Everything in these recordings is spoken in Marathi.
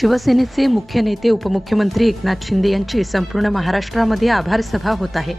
शिवसेनेचे मुख्य नेते उपमुख्यमंत्री एकनाथ शिंदे यांची संपूर्ण महाराष्ट्रामध्ये आभार सभा होत आहे।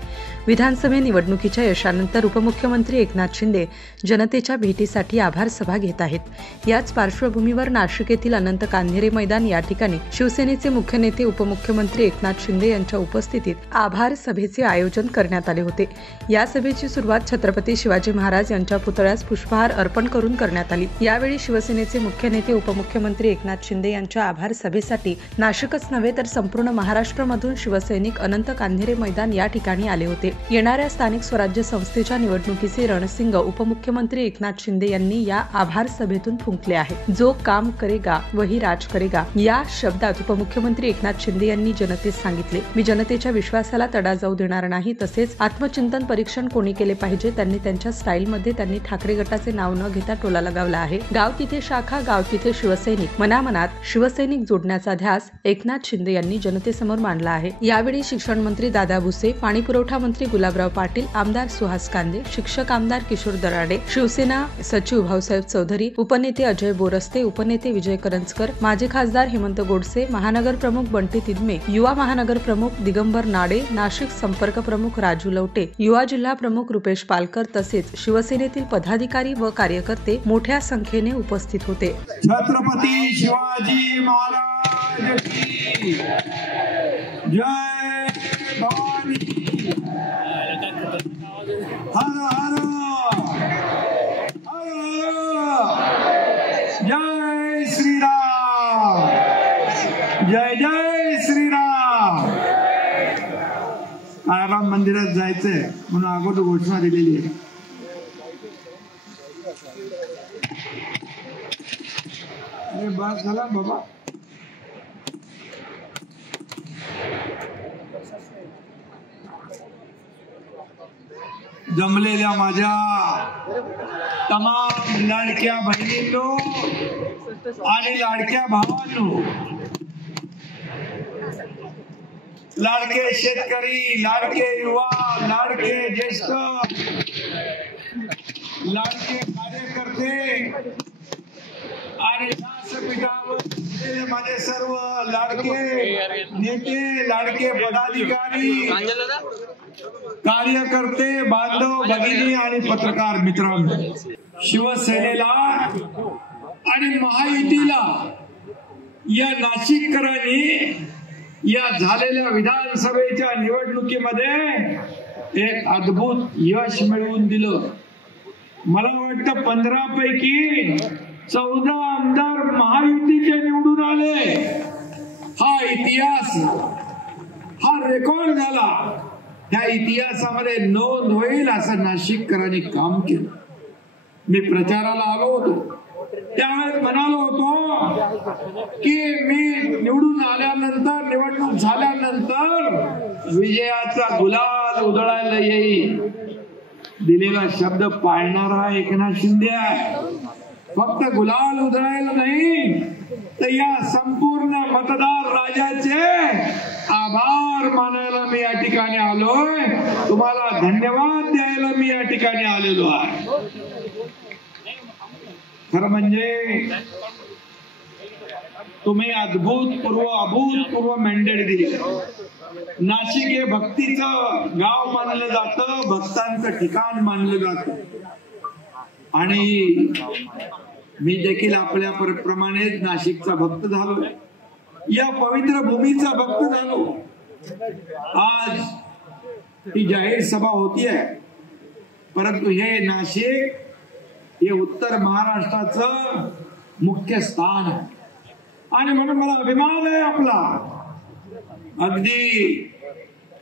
विधानसभा निवडणुकीच्या यशानंतर उपमुख्यमंत्री एकनाथ शिंदे जनतेच्या भेटीसाठी आभार सभा घेत आहेत। याच पार्श्वभूमीवर नाशिक येथील अनंत कान्हेरे मैदान या ठिकाणी शिवसेनेचे मुख्य नेते उपमुख्यमंत्री एकनाथ शिंदे यांच्या उपस्थितीत आभार सभेचे आयोजन करण्यात आले होते। या सभेची सुरुवात छत्रपती शिवाजी महाराज यांच्या पुतळ्यास पुष्पहार अर्पण करून करण्यात आली। यावेळी शिवसेनेचे मुख्य नेते उपमुख्यमंत्री एकनाथ शिंदे यांच्या आभार सभेसाठी नाशिकच नव्हे तर संपूर्ण महाराष्ट्रामधून शिवसैनिक अनंत कान्हेरे मैदान या ठिकाणी आले होते। येणाऱ्या स्थानिक स्वराज्य संस्थेच्या निवडणुकीचे रणसिंग उपमुख्यमंत्री एकनाथ शिंदे यांनी या आभार सभेतून फुंकले आहे। जो काम करेगा वही राज करेगा या शब्दात उपमुख्यमंत्री एकनाथ शिंदे यांनी जनतेस सांगितले, मी जनतेच्या विश्वासाला तडा जाऊ देणार नाही। तसेच आत्मचिंतन परीक्षण कोणी केले पाहिजे, त्यांनी त्यांच्या स्टाईलमध्ये त्यांनी ठाकरे गटाचे नाव न घेता टोला लगावला आहे। गाव तिथे शाखा, गाव तिथे शिवसैनिक, मनामनात शिवसैनिक जोडण्याचा ध्यास एकनाथ शिंदे यांनी जनतेसमोर मांडला आहे। यावेळी शिक्षण मंत्री दादा भुसे, पाणी पुरवठा मंत्री गुलाबराव पाटील, आमदार सुहास कांदे, शिक्षक आमदार किशोर दराडे, शिवसेना सचिव भाऊसाहेब चौधरी, उपनेते अजय बोरस्ते, उपनेते विजय करंजकर, माजी खासदार हेमंत गोडसे, महानगर प्रमुख बंटी तिदमे, युवा महानगर प्रमुख दिगंबर नाडे, नाशिक संपर्क प्रमुख राजू लवटे, युवा जिल्हा प्रमुख रुपेश पालकर तसेच शिवसेनेतील पदाधिकारी व कार्यकर्ते मोठ्या संख्येने उपस्थित होते। छत्रपती शिवाजी महाराज की जय भवानी, हर हर जय श्रीराम, जय जय श्रीराम। राम मंदिरात जायचंय म्हणून अगोदर घोषणा दिलेली आहे। अरे बस झाला बाबा। जमलेल्या माझ्या तमाम लाडक्या बहिणींनो आणि लाडक्या भावांनो, लाडके शेतकरी, लाडके युवा, लाडके ज्येष्ठ, लाडके कार्यकर्ते आणि व्यासपीठावर माझे सर्व लाडके नेते, लाडके पदाधिकारी, कार्यकर्ते, बांधव, भगिनी आणि पत्रकार मित्रांनो, शिवसेनेला आणि महायुतीला या नाशिककरांनी या झालेल्या विधानसभेच्या निवडणुकीमध्ये एक अद्भुत यश मिळवून दिलं। मला वाटतं 15 पैकी 14 आमदार महायुतीचे निवडून आले। हा इतिहास, हा रेकॉर्ड झाला। त्या इतिहासामध्ये नोंद होईल असं नाशिककरांनी काम केलं। मी प्रचाराला आलो होतो, त्यावेळेस म्हणालो होतो की मी निवडून आल्यानंतर, निवडणूक झाल्यानंतर विजयाचा गुलाल उधळायला येईल। दिलेला शब्द पाळणारा एकनाथ शिंदे आहे। फक्त गुलाल उधळायला नाही तर या संपूर्ण मतदार राजाचे आभार मानायला मी या ठिकाणी आलोय। तुम्हाला धन्यवाद द्यायला मी या ठिकाणी आलेलो आहे। खरं म्हणजे तुम्ही अभूतपूर्व मॅन्डेट दिले। नाशिक हे भक्तीचं गाव मानलं जातं, भक्तांचं ठिकाण मानलं जातं आणि मी देखील आपल्या प्रमाणेच नाशिकचा भक्त झालो, या पवित्र भूमीचा भक्त झालो। आज ही जाहीर सभा होतीये, परंतु हे नाशिक हे उत्तर महाराष्ट्राचं मुख्य स्थान आहे आणि म्हणून मला अभिमान आहे आपला। अगदी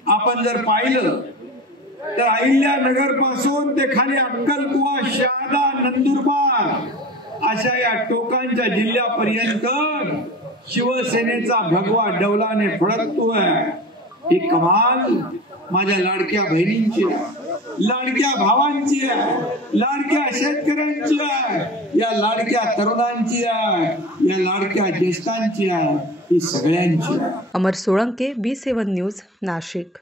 आपण जर पाहिलं तर अहिल्यानगर पासून ते खाली अक्कलकुवा, शहादा, नंदुरबार अशा या टोकांच्या जिल्ह्यापर्यंत शिवसेनेचा भगवा डौलाने फडकतोय। ही कमाल माझ्या लाडक्या बहिणींची आहे, लाडक्या भावांची आहे, लाडक्या शेतकऱ्यांची आहे, या लाडक्या तरुणांची आहे, या लाडक्या ज्येष्ठांची आहे, ही सगळ्यांची आहे। अमर सोळंके, B7 न्यूज, नाशिक।